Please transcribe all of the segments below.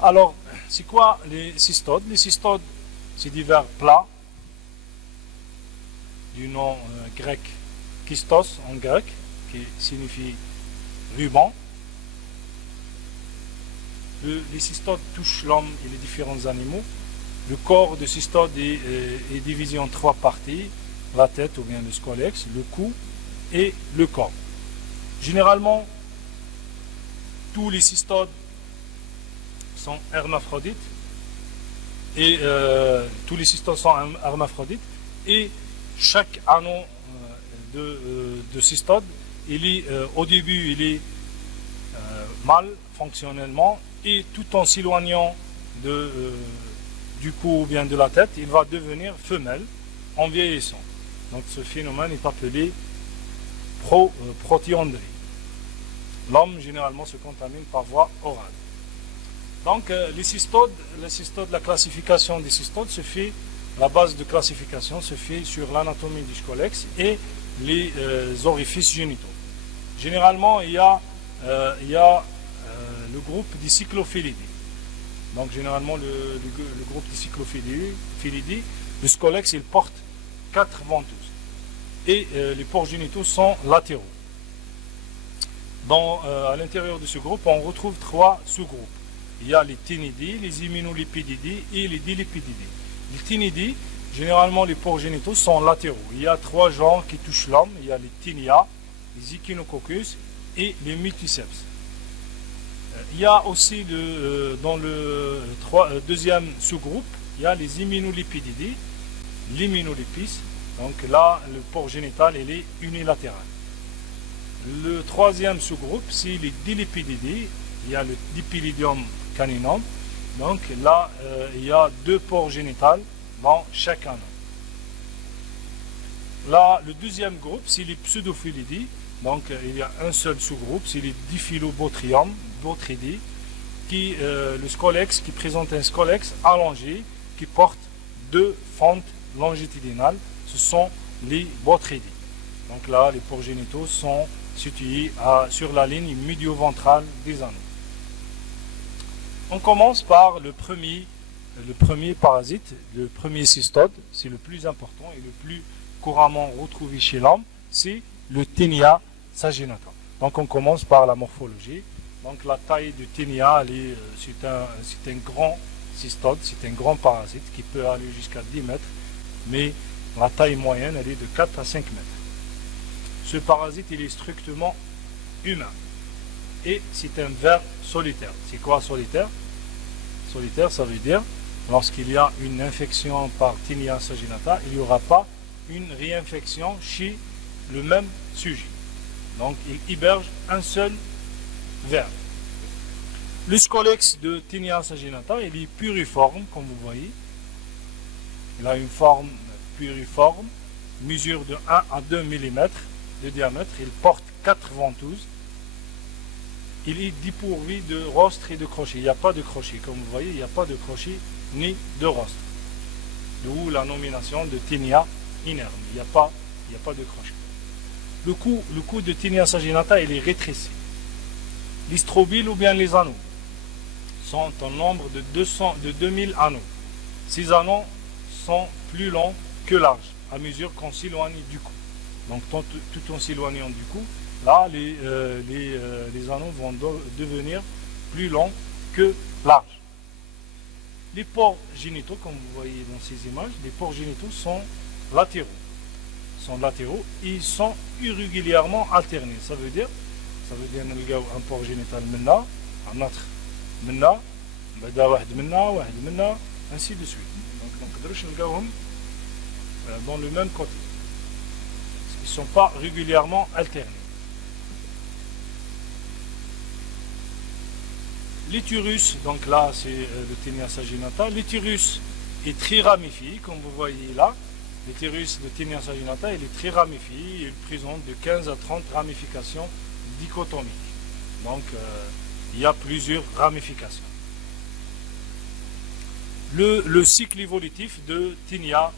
Alors, c'est quoi les cystodes? Les cystodes, c'est des vers plats, du nom grec kystos en grec, qui signifie ruban. Les cystodes touchent l'homme et les différents animaux. Le corps de cystode est divisé en trois parties, la tête ou bien le scolex, le cou et le corps. Généralement, tous les cystodes sont hermaphrodites et tous les cystodes sont hermaphrodites et chaque anneau de cystode, au début, il est mâle fonctionnellement et tout en s'éloignant du cou ou bien de la tête, il va devenir femelle en vieillissant. Donc ce phénomène est appelé protiondrie. L'homme généralement se contamine par voie orale. Donc les cystodes, la classification des cystodes se fait, la base de classification se fait sur l'anatomie du scolex et les orifices génitaux. Généralement, il y a le groupe des cyclophilidae. Donc généralement le groupe des cyclophilidae, le scolex il porte 4 ventouses et les pores génitaux sont latéraux. À l'intérieur de ce groupe, on retrouve 3 sous-groupes. Il y a les ténidae, les immunolipididae et les dilipididae. Les ténidae, généralement les pores génitaux sont latéraux. Il y a 3 genres qui touchent l'homme. Il y a les ténia, les echinococcus et les multiceps. Il y a aussi dans le deuxième sous-groupe, il y a les immunolipididae, l'immunolipis. Donc là, le pore génital il est unilatéral. Le troisième sous-groupe, c'est les dilipididae. Il y a le dipilidium caninum. Donc là, il y a 2 pores génitales dans chaque anneau. Là, le deuxième groupe, c'est les pseudophilidae. Donc il y a un seul sous-groupe, c'est les Diphylobotrium, Botrydidae, le scolex qui présente un scolex allongé qui porte 2 fentes longitudinales. Ce sont les Botrydidae. Donc là, les pores génitaux sont situés sur la ligne médio-ventrale des anneaux. On commence par le premier parasite, le premier cystode, c'est le plus important et le plus couramment retrouvé chez l'homme, c'est le Taenia saginata. Donc on commence par la morphologie. Donc la taille du Taenia, c'est un grand cystode, c'est un grand parasite qui peut aller jusqu'à 10 mètres, mais la taille moyenne elle est de 4 à 5 mètres. Ce parasite il est strictement humain et c'est un ver solitaire. C'est quoi solitaire? Solitaire, ça veut dire lorsqu'il y a une infection par Taenia saginata, il n'y aura pas une réinfection chez le même sujet. Donc il héberge un seul ver. Le scolex de Taenia saginata, il est puriforme, comme vous voyez. Il a une forme puriforme, mesure de 1 à 2 mm de diamètre. Il porte 4 ventouses. Il est dépourvu de rostre et de crochet. Il n'y a pas de crochet, comme vous voyez, il n'y a pas de crochet ni de rostre. D'où la nomination de Taenia inerme. Il n'y a pas de crochet. Le cou de Taenia saginata il est rétréci. Les strobiles ou bien les anneaux sont en nombre de 2000 anneaux. Ces anneaux sont plus longs que larges à mesure qu'on s'éloigne du cou. Donc tout en s'éloignant du cou, là les anneaux vont devenir plus longs que larges. Les pores génitaux, comme vous voyez dans ces images, les pores génitaux sont latéraux. Et ils sont irrégulièrement alternés. Ça veut dire un port génital minna, un autre minna, ainsi de suite. Donc on peut dans le même côté. Ils ne sont pas régulièrement alternés. L'utérus, donc là c'est le Taenia saginata. L'utérus est très ramifié, comme vous voyez là. L'utérus de Taenia saginata il est très ramifié, il présente de 15 à 30 ramifications dichotomiques. Donc il y a plusieurs ramifications. Le cycle évolutif de Taenia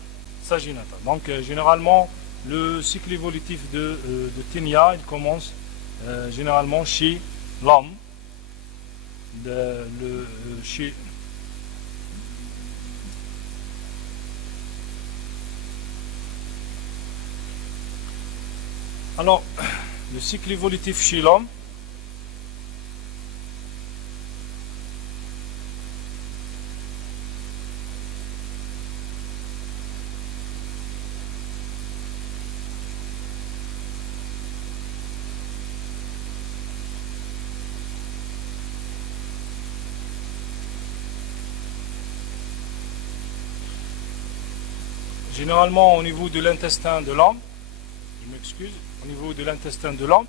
saginata. Donc généralement le cycle évolutif de Taenia il commence généralement chez l'homme chez alors le cycle évolutif chez l'homme. Généralement au niveau de l'intestin de l'homme, je m'excuse, au niveau de l'intestin de l'homme,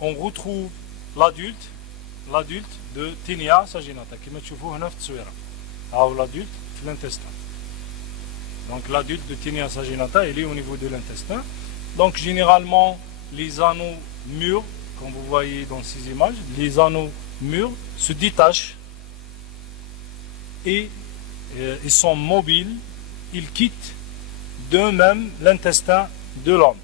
on retrouve l'adulte de Tinea saginata, qui l'adulte de l'intestin. Donc l'adulte de Tinea saginata, il est au niveau de l'intestin. Donc généralement les anneaux mûrs, comme vous voyez dans ces images, les anneaux mûrs se détachent et ils sont mobiles, ils quittent d'eux-mêmes l'intestin de l'homme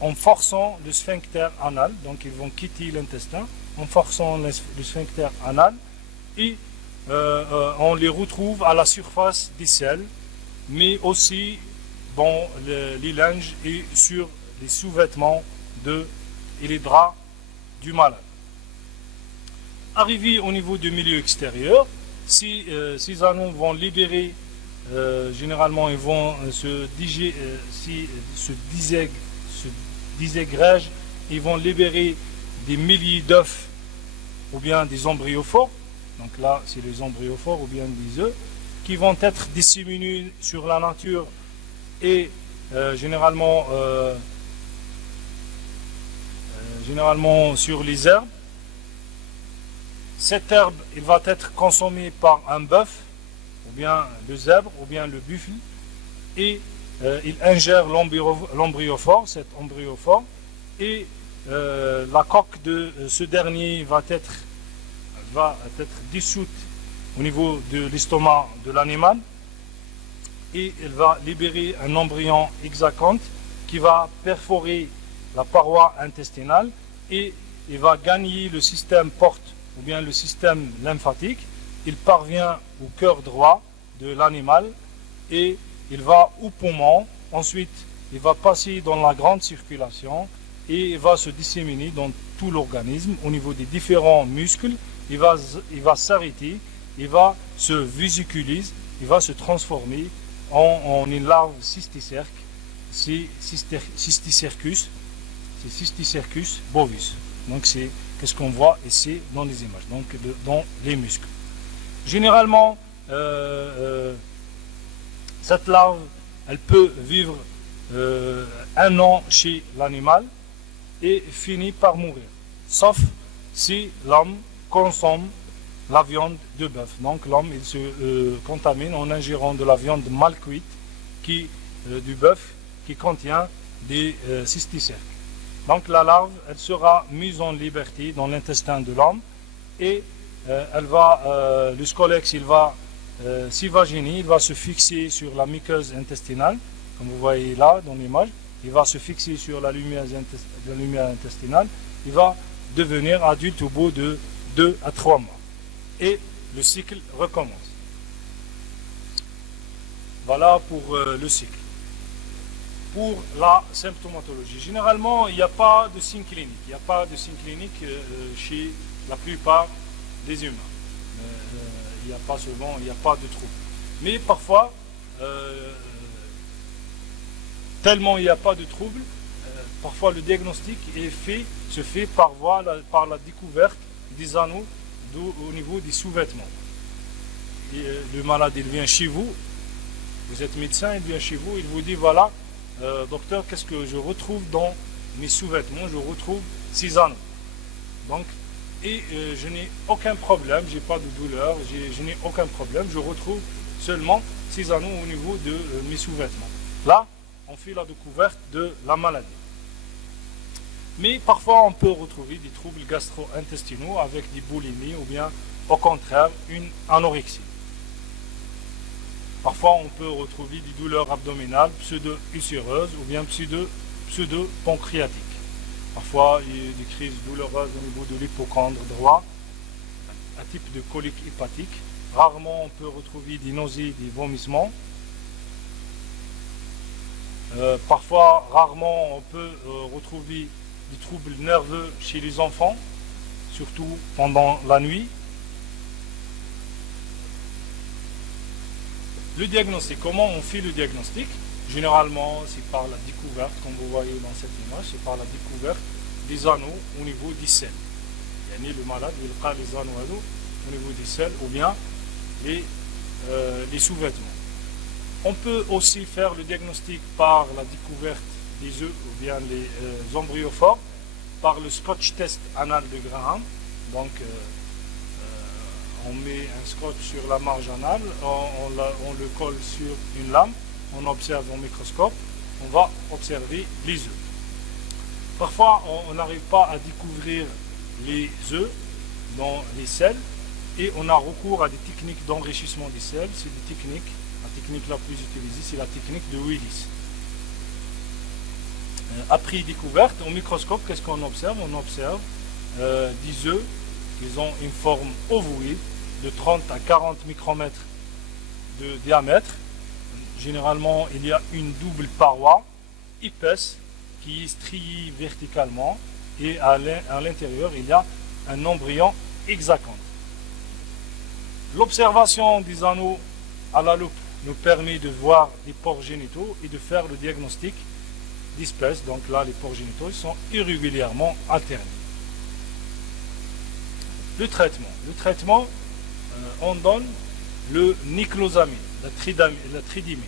en forçant le sphincter anal. Donc ils vont quitter l'intestin en forçant le sphincter anal et on les retrouve à la surface des selles, mais aussi dans les linges et sur les sous-vêtements et les draps du malade. Arrivé au niveau du milieu extérieur, si ces anneaux vont libérer, généralement ils vont se désagrègent, ils vont libérer des milliers d'œufs ou bien des embryopores. Donc là c'est les embryopores ou bien des œufs qui vont être disséminés sur la nature et généralement sur les herbes. Cette herbe, il va être consommée par un bœuf, ou bien le zèbre, ou bien le buffle, et il ingère l'embryophore, cet embryophore, et la coque de ce dernier va être dissoute au niveau de l'estomac de l'animal, et elle va libérer un embryon hexaconte qui va perforer la paroi intestinale et il va gagner le système porte ou bien le système lymphatique. Il parvient au cœur droit de l'animal et il va au poumon. Ensuite, il va passer dans la grande circulation et il va se disséminer dans tout l'organisme au niveau des différents muscles. Il va s'arrêter, il va se vésiculiser, il va se transformer en une larve cysticerque, c'est Cysticercus bovis. Donc c'est ce qu'on voit ici dans les images, donc dans les muscles. Généralement, cette larve, elle peut vivre 1 an chez l'animal et finit par mourir, sauf si l'homme consomme la viande de bœuf. Donc l'homme il se contamine en ingérant de la viande mal cuite du bœuf qui contient des cysticerques. Donc la larve, elle sera mise en liberté dans l'intestin de l'homme et le scolex il va s'évaginer, il va se fixer sur la muqueuse intestinale, comme vous voyez là dans l'image, il va se fixer sur la lumière intestinale, il va devenir adulte au bout de 2 à 3 mois. Et le cycle recommence. Voilà pour le cycle. Pour la symptomatologie, généralement, il n'y a pas de signe clinique. Il n'y a pas de signe clinique chez la plupart des humains. Il n'y a pas de trouble. Mais parfois, tellement il n'y a pas de trouble, parfois le diagnostic se fait par la découverte des anneaux au niveau des sous-vêtements. Le malade, il vient chez vous, vous êtes médecin, il vient chez vous, il vous dit voilà, docteur, qu'est-ce que je retrouve dans mes sous-vêtements? Je retrouve 6 anneaux. Donc, je n'ai aucun problème, je n'ai pas de douleur, je n'ai aucun problème, je retrouve seulement 6 anneaux au niveau de mes sous-vêtements. Là, on fait la découverte de la maladie. Mais parfois, on peut retrouver des troubles gastro-intestinaux avec des boulimies ou bien, au contraire, une anorexie. Parfois, on peut retrouver des douleurs abdominales pseudo-ulcéreuses ou bien pseudo-pancréatiques. Parfois, il y a des crises douloureuses au niveau de l'hypochondre droit, un type de colique hépatique. Rarement on peut retrouver des nausées, des vomissements. Parfois, rarement on peut retrouver des troubles nerveux chez les enfants, surtout pendant la nuit. Le diagnostic, comment on fait le diagnostic? Généralement, c'est par la découverte, comme vous voyez dans cette image, c'est par la découverte des anneaux au niveau des selles. Le malade, il a les anneaux au niveau des selles ou bien les sous-vêtements. On peut aussi faire le diagnostic par la découverte des œufs ou bien les embryophares, par le scotch test anal de Graham. Donc, on met un scotch sur la marge anale, on le colle sur une lame, on observe au microscope, on va observer les œufs. Parfois, on n'arrive pas à découvrir les œufs dans les selles et on a recours à des techniques d'enrichissement des selles. C'est des techniques, la technique la plus utilisée, c'est la technique de Willis. Après découverte, au microscope, qu'est-ce qu'on observe? On observe des œufs qui ont une forme ovoïde de 30 à 40 micromètres de diamètre. Généralement, il y a une double paroi épaisse qui est striée verticalement et à l'intérieur, il y a un embryon hexagonal. L'observation des anneaux à la loupe nous permet de voir les pores génitaux et de faire le diagnostic d'espèce. Donc là, les pores génitaux sont irrégulièrement alternés. Le traitement, on donne le niclosamine, la tridimine.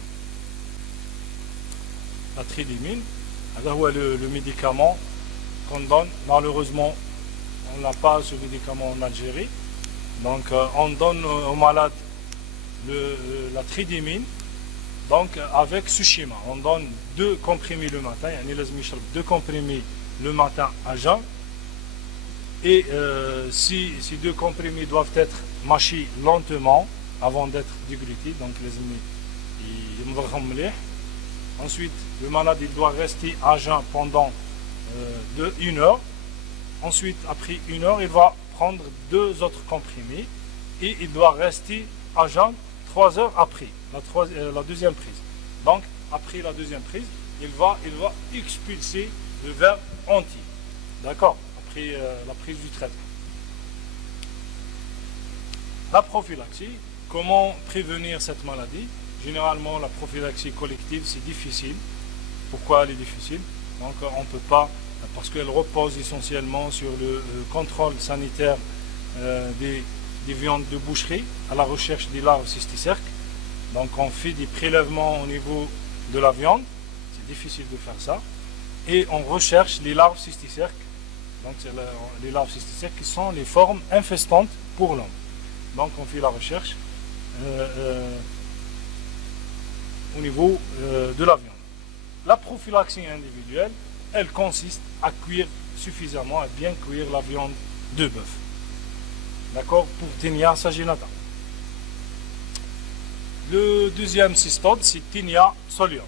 La tridimine, le médicament qu'on donne. Malheureusement, on n'a pas ce médicament en Algérie. Donc, on donne aux malades la tridimine. Donc, avec ce schéma, on donne 2 comprimés le matin. 2 comprimés le matin à jeun. Et si ces 2 comprimés doivent être mâchés lentement avant d'être déglutés, donc les amis, ensuite le malade il doit rester à jeun pendant 1 heure. Ensuite, après 1 heure, il va prendre 2 autres comprimés et il doit rester à jeun 3 heures après la deuxième prise. Donc, après la deuxième prise, il va expulser le verre entier. D'accord? Après la prise du traitement. La prophylaxie, comment prévenir cette maladie? Généralement, la prophylaxie collective, c'est difficile. Pourquoi elle est difficile? Donc, on ne peut pas, parce qu'elle repose essentiellement sur le contrôle sanitaire des viandes de boucherie, à la recherche des larves cysticerques. Donc, on fait des prélèvements au niveau de la viande. C'est difficile de faire ça. Et on recherche les larves cysticerques. Donc, c'est les larves cysticerques qui sont les formes infestantes pour l'homme. Donc, on fait la recherche au niveau de la viande. La prophylaxie individuelle, elle consiste à cuire suffisamment, à bien cuire la viande de bœuf. D'accord? Pour Tinea saginata. Le deuxième cystode, c'est Tinea solium.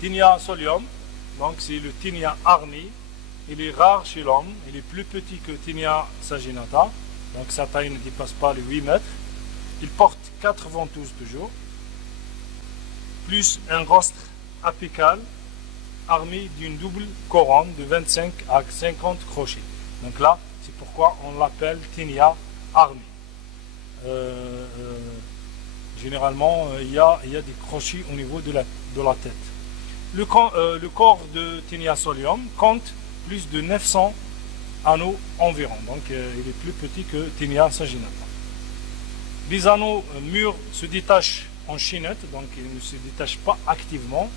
Tinea solium, donc c'est le Tinea arni. Il est rare chez l'homme, il est plus petit que Tinea saginata, donc sa taille ne dépasse pas les 8 mètres. Il porte 4 ventouses toujours, plus un rostre apical armé d'une double couronne de 25 à 50 crochets. Donc là, c'est pourquoi on l'appelle Tinea arni. Généralement, il y a des crochets au niveau de la tête. Le corps de Tinea solium compte plus de 900 anneaux environ. Donc, il est plus petit que Tinea saginata. Les anneaux mûrs se détachent en chaînette, donc ils ne se détachent pas activement,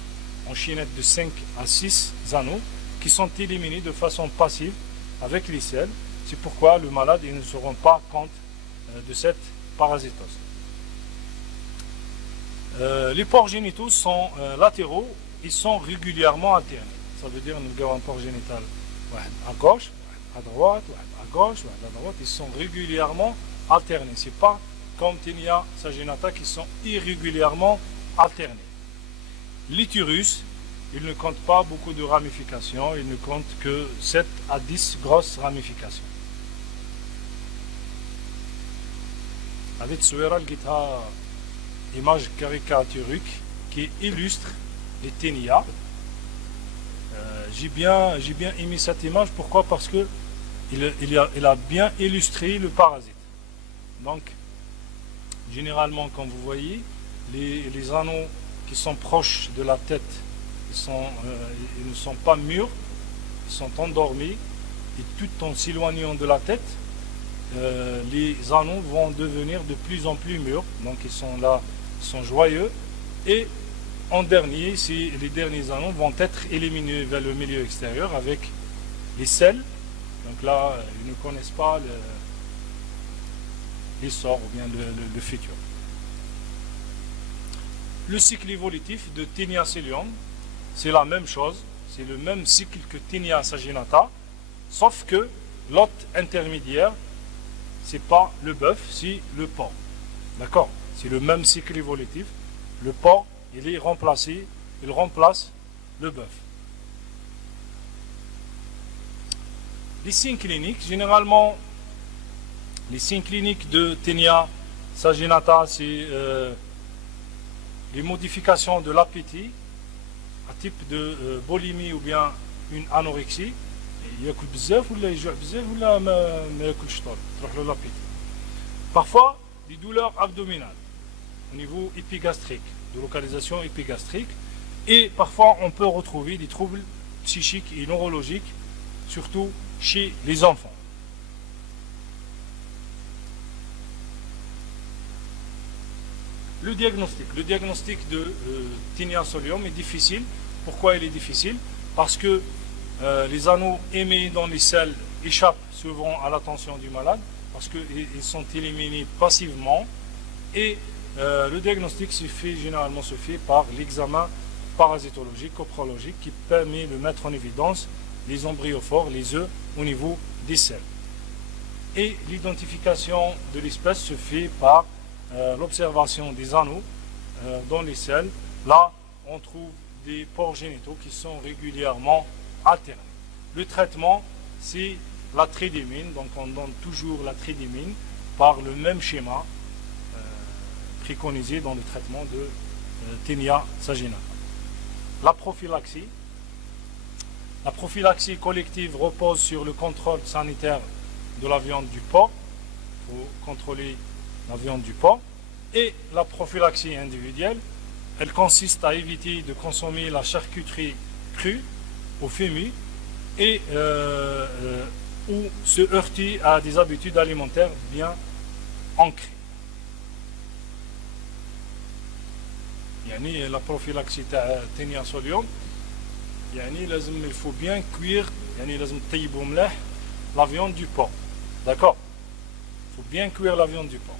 en chaînette de 5 à 6 anneaux qui sont éliminés de façon passive avec les selles. C'est pourquoi le malade ne se rend pas compte de cette parasitose. Les pores génitaux sont latéraux, ils sont régulièrement alternés. Ça veut dire nous avons un port génital à gauche, à droite, à gauche, à droite, ils sont régulièrement alternés. Ce n'est pas comme Tinea saginata qui sont irrégulièrement alternés. L'utérus, il ne compte pas beaucoup de ramifications, il ne compte que 7 à 10 grosses ramifications. هذه التصويرة لقيتها image caricaturique qui illustre les ténias. J'ai bien aimé cette image. Pourquoi? Parce que il a bien illustré le parasite. Donc, généralement, comme vous voyez, les anneaux qui sont proches de la tête, ils ne sont pas mûrs, ils sont endormis, et tout en s'éloignant de la tête, les anneaux vont devenir de plus en plus mûrs. Donc, ils sont là, ils sont joyeux, et en dernier, les derniers anneaux vont être éliminés vers le milieu extérieur avec les selles. Donc là, ils ne connaissent pas l'essor ou bien le futur. Le cycle évolutif de Taenia Cilium, c'est la même chose, c'est le même cycle que Taenia saginata, sauf que l'hôte intermédiaire, c'est pas le bœuf, c'est le porc. D'accord? C'est le même cycle évolutif. Le porc, il est remplacé, il remplace le bœuf. Les signes cliniques, généralement, les signes cliniques de Taenia saginata, c'est les modifications de l'appétit, un type de boulimie ou bien une anorexie. ياكل بزاف ولا يجوع بزاف ولا ما ياكلش طول تروح له l'appétit. Parfois des douleurs abdominales au niveau épigastrique, de localisation épigastrique, et parfois on peut retrouver des troubles psychiques et neurologiques, surtout chez les enfants. Le diagnostic de Taenia Solium est difficile. Pourquoi il est difficile? Parce que les anneaux émis dans les selles échappent souvent à l'attention du malade, parce qu'ils sont éliminés passivement, et le diagnostic généralement se fait par l'examen parasitologique, coprologique, qui permet de mettre en évidence les embryophares, les œufs au niveau des selles. Et l'identification de l'espèce se fait par l'observation des anneaux dans les selles. Là, on trouve des pores génitaux qui sont régulièrement alternés. Le traitement, c'est la tridémine, donc on donne toujours la tridémine par le même schéma préconisé dans le traitement de Taenia saginata. La prophylaxie collective repose sur le contrôle sanitaire de la viande du porc. Il faut contrôler la viande du porc. Et la prophylaxie individuelle, elle consiste à éviter de consommer la charcuterie crue au fémur et ou se heurter à des habitudes alimentaires bien ancrées. يعني la prophylaxie تاع Taenia Solium يعني لازم il faut bien cuire يعني لازم تطيبوا مليح la viande du porc. D'accord? Il faut bien cuire la viande du porc.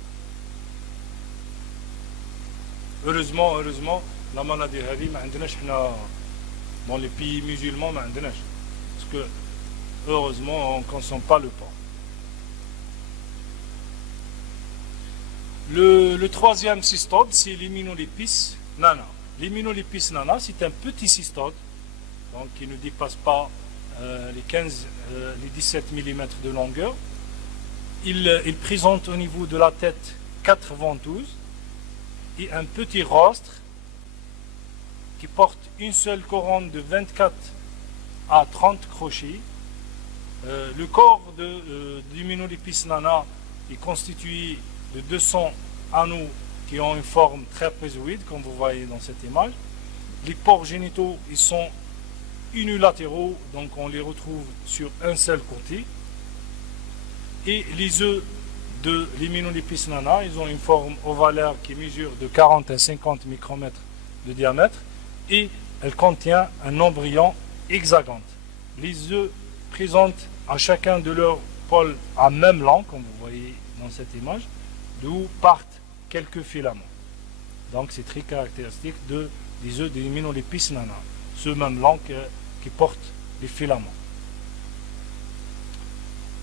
Heureusement la maladie هذه ما عندناش حنا dans les pays musulmans ما عندناش, parce que heureusement on ne consomme pas le porc. Le troisième cystode, c'est l'Immunolepis nana. L'Immunolepis nana, c'est un petit cystode, donc qui ne dépasse pas les 17 mm de longueur. Il présente au niveau de la tête 4 ventouses et un petit rostre qui porte une seule couronne de 24 à 30 crochets. Le corps de l'Immunolepis nana est constitué de 200 anneaux qui ont une forme trapézoïde, comme vous voyez dans cette image. Les pores génitaux, ils sont unilatéraux, donc on les retrouve sur un seul côté. Et les œufs de l'Immunolepis nana, ils ont une forme ovalaire qui mesure de 40 à 50 micromètres de diamètre, et elle contient un embryon hexagone. Les œufs présentent à chacun de leurs pôles un même long, comme vous voyez dans cette image, d'où partent quelques filaments. Donc c'est très caractéristique des œufs de l'Immunolepis nana, ce même long qui porte les filaments.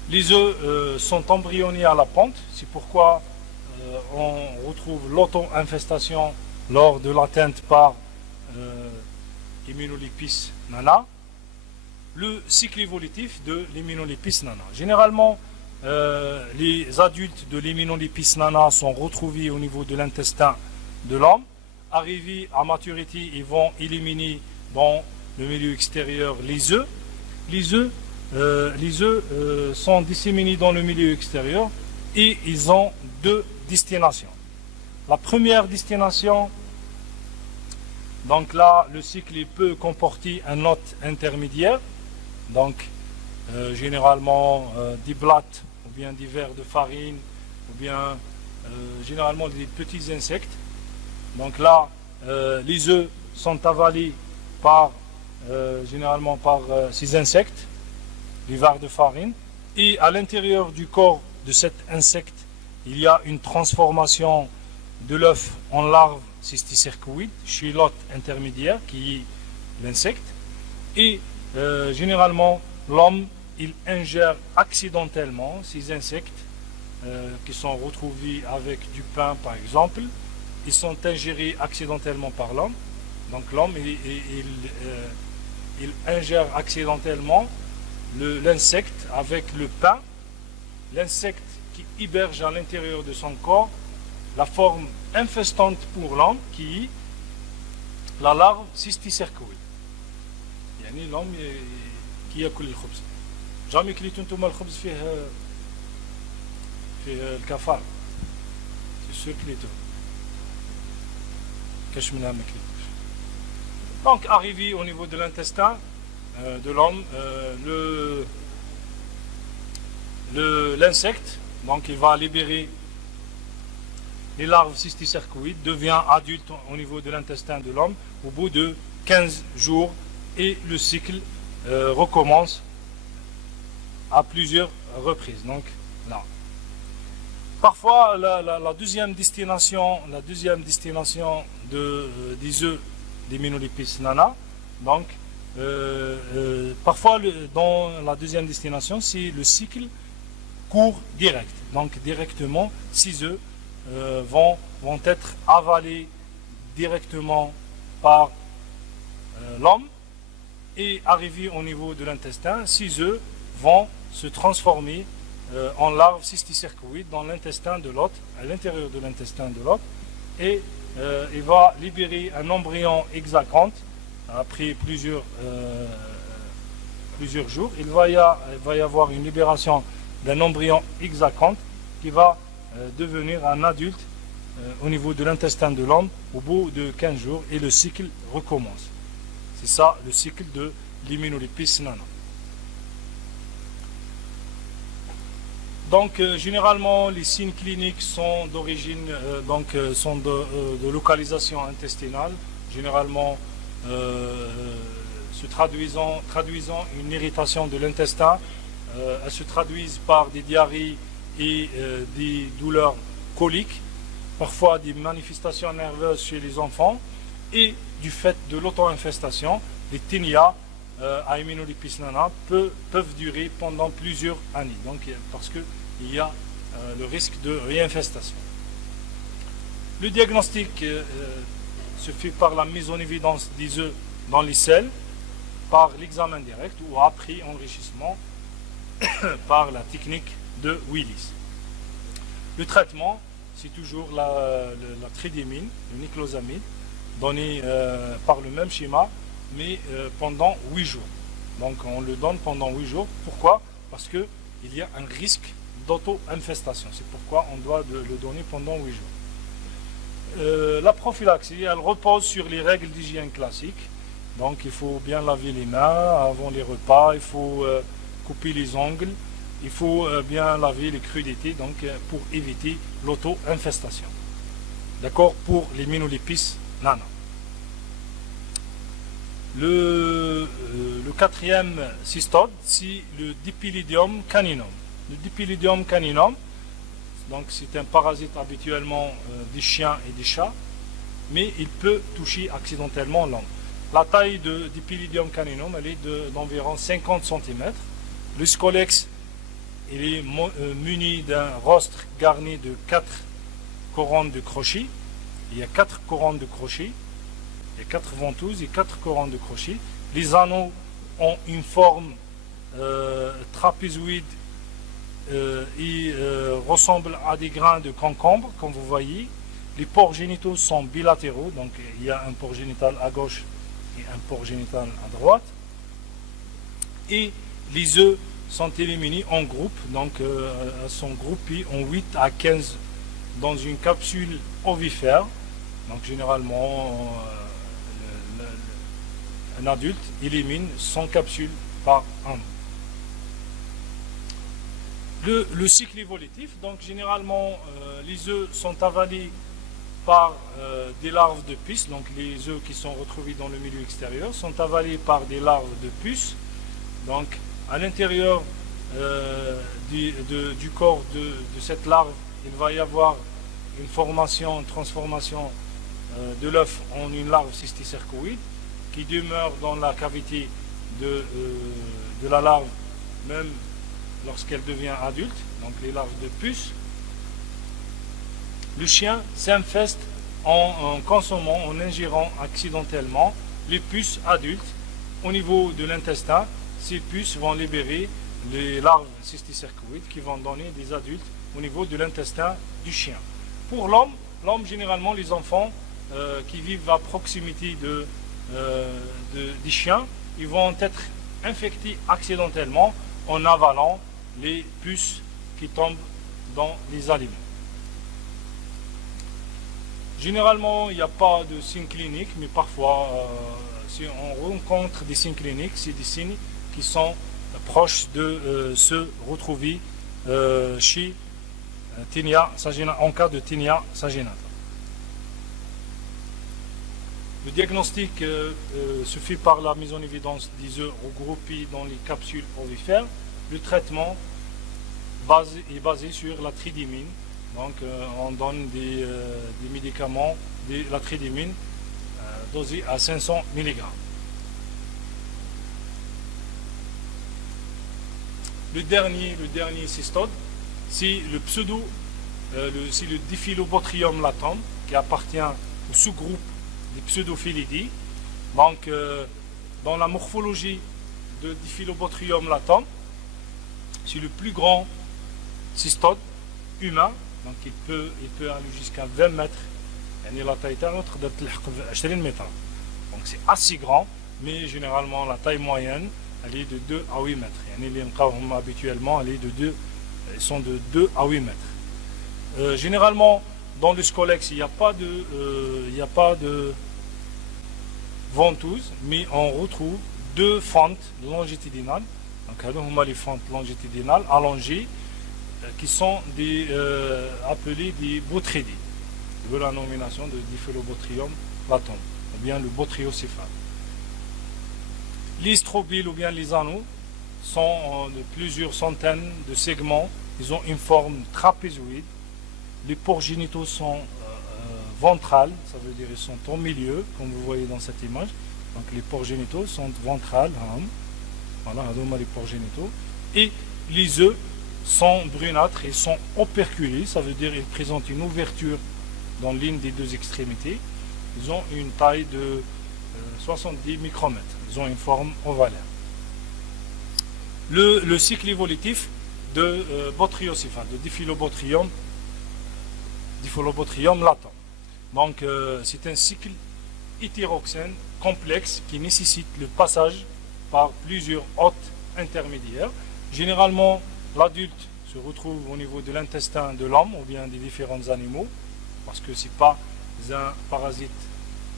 Les œufs sont embryonnés à la ponte, c'est pourquoi on retrouve l'auto-infestation lors de l'atteinte par Immunolepis nana. Le cycle évolutif de l'Immunolepis nana. Généralement, les adultes de l'Hymenolipis nana sont retrouvés au niveau de l'intestin de l'homme. Arrivés à maturité, ils vont éliminer dans le milieu extérieur les œufs. Les œufs sont disséminés dans le milieu extérieur et ils ont deux destinations. La première destination, donc là, le cycle peut comporter un hôte intermédiaire, donc généralement des blattes ou bien des vers de farine ou bien généralement des petits insectes. Donc là, les œufs sont avalés par généralement par ces insectes, les vers de farine, et à l'intérieur du corps de cet insecte, il y a une transformation de l'œuf en larve cysticercoïde chez l'hôte intermédiaire qui est l'insecte, et généralement l'homme il ingère accidentellement ces insectes qui sont retrouvés avec du pain par exemple. Ils sont ingérés accidentellement par l'homme. Donc l'homme il ingère accidentellement l'insecte avec le pain. L'insecte qui héberge à l'intérieur de son corps la forme infestante pour l'homme qui est la larve cysticercoïde. يعني l'homme qui ياكل الخبز. jamais كليتوا نتوما الخبز فيه الكفار. c'est sûr كليتوه. Donc, arrivé au niveau de l'intestin de l'homme, l'insecte, donc il va libérer les larves cysticercoïdes, devient adulte au niveau de l'intestin de l'homme au bout de 15 jours et le cycle recommence à plusieurs reprises. Donc là. Parfois, la deuxième destination des œufs d'Hymenolipis nana, donc parfois dans la deuxième destination, c'est le cycle court direct. Donc directement, ces œufs vont être avalés directement par l'homme et arrivés au niveau de l'intestin, ces œufs vont se transformer en larves cysticercoïdes dans l'intestin de l'hôte, à l'intérieur de l'intestin de l'hôte, et il va libérer un embryon hexaconte après plusieurs jours. Il va y avoir une libération d'un embryon hexaconte qui va devenir un adulte au niveau de l'intestin de l'homme au bout de 15 jours et le cycle recommence. C'est ça le cycle de l'Hymenolipis nana. Donc généralement les signes cliniques sont d'origine sont de localisation intestinale, généralement se traduisant une irritation de l'intestin. Elles se traduisent par des diarrhées et des douleurs coliques, parfois des manifestations nerveuses chez les enfants et du fait de l'auto-infestation, les ténias à Hymenolipis nana peuvent durer pendant plusieurs années, donc parce qu'il y a le risque de réinfestation. Le diagnostic se fait par la mise en évidence des œufs dans les selles, par l'examen direct ou après enrichissement par la technique de Willis. Le traitement, c'est toujours la tridémine, le niclosamide, donné par le même schéma, mais pendant 8 jours. Donc on le donne pendant 8 jours. Pourquoi? Parce qu'il y a un risque d'auto-infestation. C'est pourquoi on doit le donner pendant 8 jours. La prophylaxie, elle repose sur les règles d'hygiène classiques. Donc il faut bien laver les mains avant les repas, il faut couper les ongles, il faut bien laver les crudités donc, pour éviter l'auto-infestation. D'accord? Pour les Hymenolipis nana. Le quatrième cystode, c'est le Dipylidium caninum. Le Dipylidium caninum, donc c'est un parasite habituellement des chiens et des chats, mais il peut toucher accidentellement l'homme. La taille de Dipylidium caninum, elle est d'environ 50 cm. Le scolex, il est muni d'un rostre garni de 4 couronnes de crochets. Il y a 4 couronnes de crochets. Il y a 4 ventouses et 4 couronnes de crochets. Les anneaux ont une forme trapézoïde ressemble à des grains de concombre, comme vous voyez. Les pores génitaux sont bilatéraux, donc il y a un pore génital à gauche et un pore génital à droite. Et les œufs sont éliminés en groupe, donc sont groupés en 8 à 15 dans une capsule ovifère. Donc généralement, un adulte élimine 100 capsules par an. Le cycle évolutif, donc généralement les œufs sont avalés par des larves de puces, donc les œufs qui sont retrouvés dans le milieu extérieur sont avalés par des larves de puces. Donc à l'intérieur du corps de cette larve, il va y avoir une formation, une transformation de l'œuf en une larve cysticercoïde qui demeure dans la cavité de la larve même lorsqu'elle devient adulte, donc les larves de puces. Le chien s'infeste en consommant, en ingérant accidentellement les puces adultes au niveau de l'intestin. Ces puces vont libérer les larves cysticercoïdes qui vont donner des adultes au niveau de l'intestin du chien. Pour l'homme, généralement, les enfants qui vivent à proximité des chiens, ils vont être infectés accidentellement en avalant les puces qui tombent dans les aliments. Généralement, il n'y a pas de signes cliniques, mais parfois, si on rencontre des signes cliniques, c'est des signes qui sont proches de se retrouver chez Tinea saginata, en cas de Tinea saginata. Le diagnostic se fait par la mise en évidence des œufs regroupés dans les capsules ovifères. Le traitement est basé sur la tridymine. Donc on donne des médicaments, la tridymine dosée à 500 mg. Le dernier cystode, c'est le c'est le Diphyllobotrium latum qui appartient au sous-groupe des Pseudophilidae. Donc dans la morphologie de Diphyllobotrium latum, c'est le plus grand cystode humain. Donc il peut aller jusqu'à 20 mètres. Donc c'est assez grand, mais généralement la taille moyenne elle est de 2 à 8 mètres. Habituellement elle est sont de 2 à 8 mètres. Généralement dans le scolex il n'y a pas de ventouse, mais on retrouve deux fentes longitudinales. Donc les fentes longitudinales allongées qui sont appelées des bothridi, de la nomination de Diphyllobotrium latum, ou bien le botryocéphale. Les strobiles ou bien les anneaux sont de plusieurs centaines de segments, ils ont une forme trapézoïde. Les pores génitaux sont ventrales, ça veut dire ils sont au milieu, comme vous voyez dans cette image. Donc les pores génitaux sont ventrales, voilà, les pores génitaux. Et les œufs sont brunâtres et sont operculés, ça veut dire qu'ils présentent une ouverture dans l'une des deux extrémités. Ils ont une taille de 70 micromètres, ils ont une forme ovalaire. Le cycle évolutif de botryocéphale, de Diphyllobotrium latum. Donc c'est un cycle hétéroxène complexe qui nécessite le passage par plusieurs hôtes intermédiaires. Généralement, l'adulte se retrouve au niveau de l'intestin de l'homme ou bien des différents animaux, parce que ce n'est pas un parasite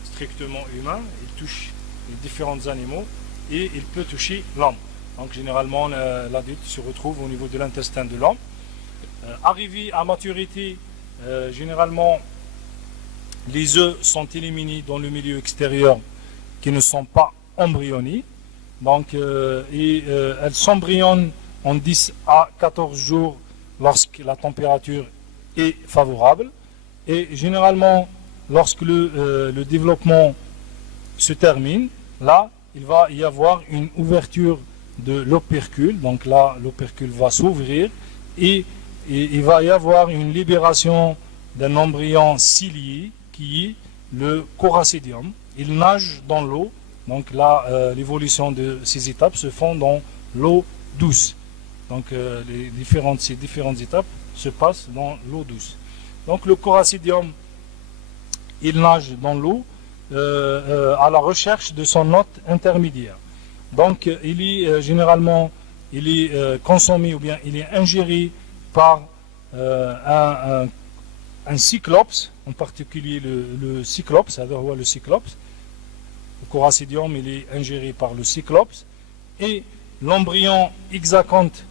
strictement humain, il touche les différents animaux et il peut toucher l'homme. Donc généralement, l'adulte se retrouve au niveau de l'intestin de l'homme. Arrivé à maturité, généralement, les œufs sont éliminés dans le milieu extérieur qui ne sont pas embryonnés. Donc, elles s'embryonnent en 10 à 14 jours lorsque la température est favorable. Et généralement, lorsque le développement se termine, là, il va y avoir une ouverture de l'opercule. Donc là, l'opercule va s'ouvrir et il va y avoir une libération d'un embryon cilié qui est le coracidium. Il nage dans l'eau. Donc là, l'évolution de ces étapes se font dans l'eau douce. Donc ces différentes étapes se passent dans l'eau douce. Donc le coracidium, il nage dans l'eau à la recherche de son hôte intermédiaire. Donc il est généralement consommé ou bien il est ingéré par un cyclops, en particulier le cyclops, le cyclops. Le coracidium, il est ingéré par le cyclops et l'embryon hexaconte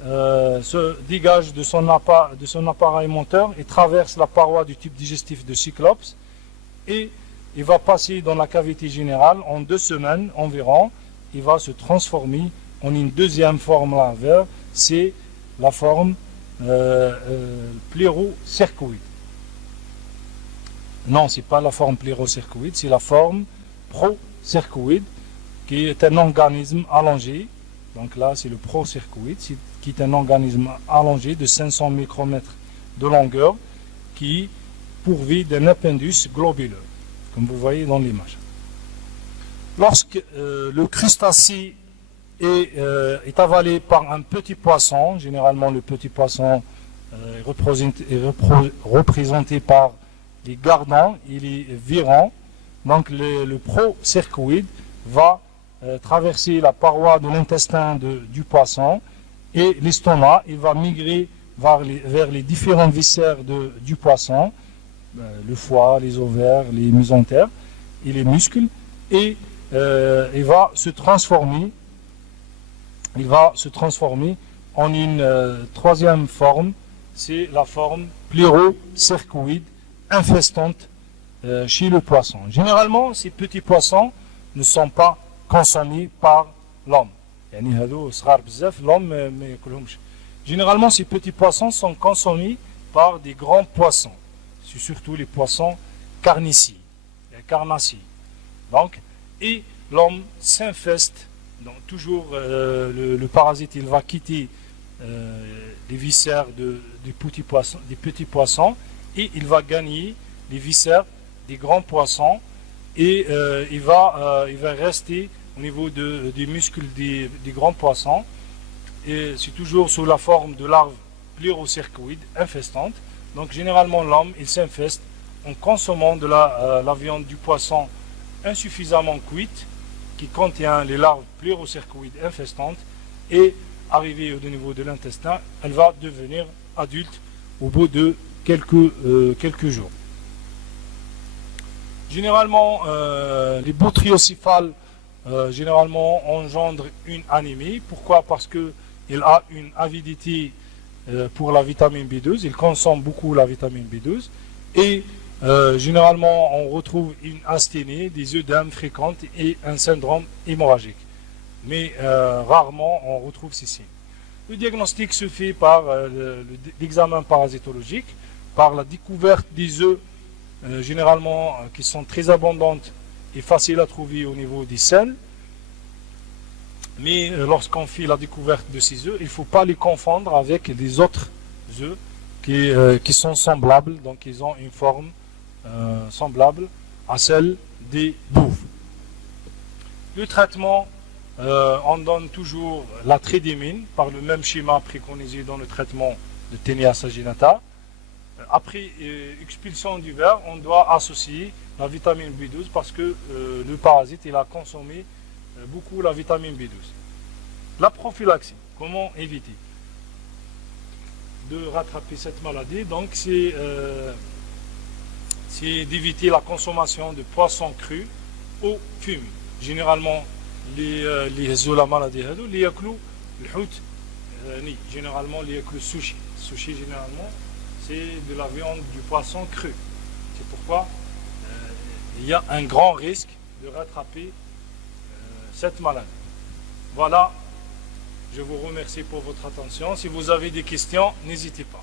se dégage de son appareil moteur et traverse la paroi du tube digestif de cyclops et il va passer dans la cavité générale en 2 semaines environ. Il va se transformer en une deuxième forme larvaire, c'est la forme plérocercoïde. Non, c'est pas la forme plérocercoïde, c'est la forme procercoïde qui est un organisme allongé. Donc là, c'est le procercoïde, qui est un organisme allongé de 500 micromètres de longueur qui est pourvu d'un appendus globuleux, comme vous voyez dans l'image. Lorsque le crustacé est avalé par un petit poisson, généralement le petit poisson est représenté par les gardons et les virons, donc le procercoïde va traverser la paroi de l'intestin du poisson et l'estomac, il va migrer vers les différents viscères du poisson, le foie, les ovaires, les mésentères et les muscles, et il va se transformer en une troisième forme, c'est la forme plérocercoïde infestante chez le poisson. Généralement, ces petits poissons ne sont pas consommés par l'homme. Généralement, ces petits poissons sont consommés par des grands poissons. C'est surtout les poissons carnacés. Donc, et l'homme s'infeste. Donc, toujours, le parasite, il va quitter les viscères des petits poissons et il va gagner les viscères des grands poissons et il va rester au niveau des muscles des grands poissons, et c'est toujours sous la forme de larves plérocercoïdes infestantes. Donc généralement l'homme il s'infeste en consommant de la viande du poisson insuffisamment cuite qui contient les larves plérocercoïdes infestantes, et arrivée au niveau de l'intestin, elle va devenir adulte au bout de quelques jours. Généralement, les botryocéphales généralement engendrent une anémie. Pourquoi? Parce qu'il a une avidité pour la vitamine B12, il consomme beaucoup la vitamine B12, et généralement on retrouve une asthénie, des œdèmes fréquentes et un syndrome hémorragique. Mais rarement on retrouve ces signes. Le diagnostic se fait par l'examen parasitologique, par la découverte des œufs, généralement qui sont très abondantes et faciles à trouver au niveau des selles. Mais lorsqu'on fait la découverte de ces œufs, il ne faut pas les confondre avec les autres œufs qui sont semblables, donc ils ont une forme semblable à celle des bouves. Le traitement, on donne toujours la tridémine par le même schéma préconisé dans le traitement de Taenia saginata. Après expulsion du ver, on doit associer la vitamine B12 parce que le parasite il a consommé beaucoup la vitamine B12. La prophylaxie, comment éviter de rattraper cette maladie? Donc c'est d'éviter la consommation de poissons crus au fume. Généralement les zola maladie les yaklu le hout ni généralement les yaklu sushi. Sushi généralement c'est de la viande du poisson cru. C'est pourquoi il y a un grand risque de rattraper cette maladie. Voilà, je vous remercie pour votre attention. Si vous avez des questions, n'hésitez pas.